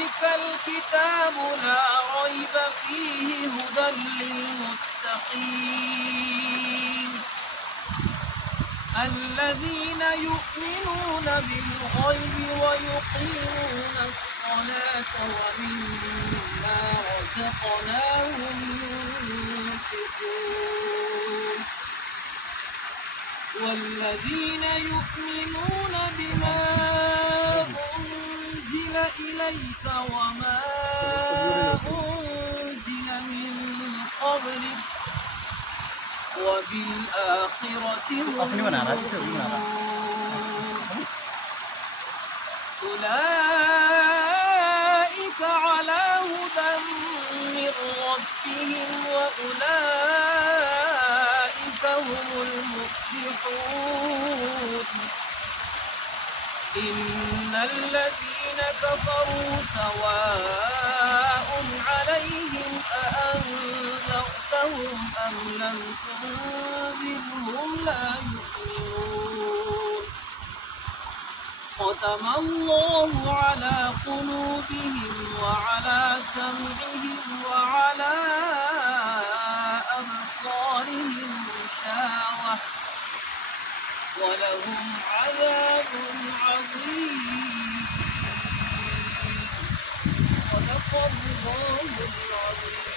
ذلك الكتاب لا ريب فيه هدى للمتقين الذين يؤمنون بالغيب ويقيمون الصلاة ومما رزقناهم ينفقون والذين يؤمنون بما أنزل إليك وما أنزل من قبلك وبالآخرة هم يوقنون أولئك على هدى من ربهم وأولئك هم المفلحون إن الذين كفروا سواء عليهم أأنذرتهم أم لم تنذرهم لا يؤمنون ختم الله على قلوبهم وعلى سمعهم وعلى أبصارهم غشاوة ولهم عذاب عظيم صدق الله العظيم.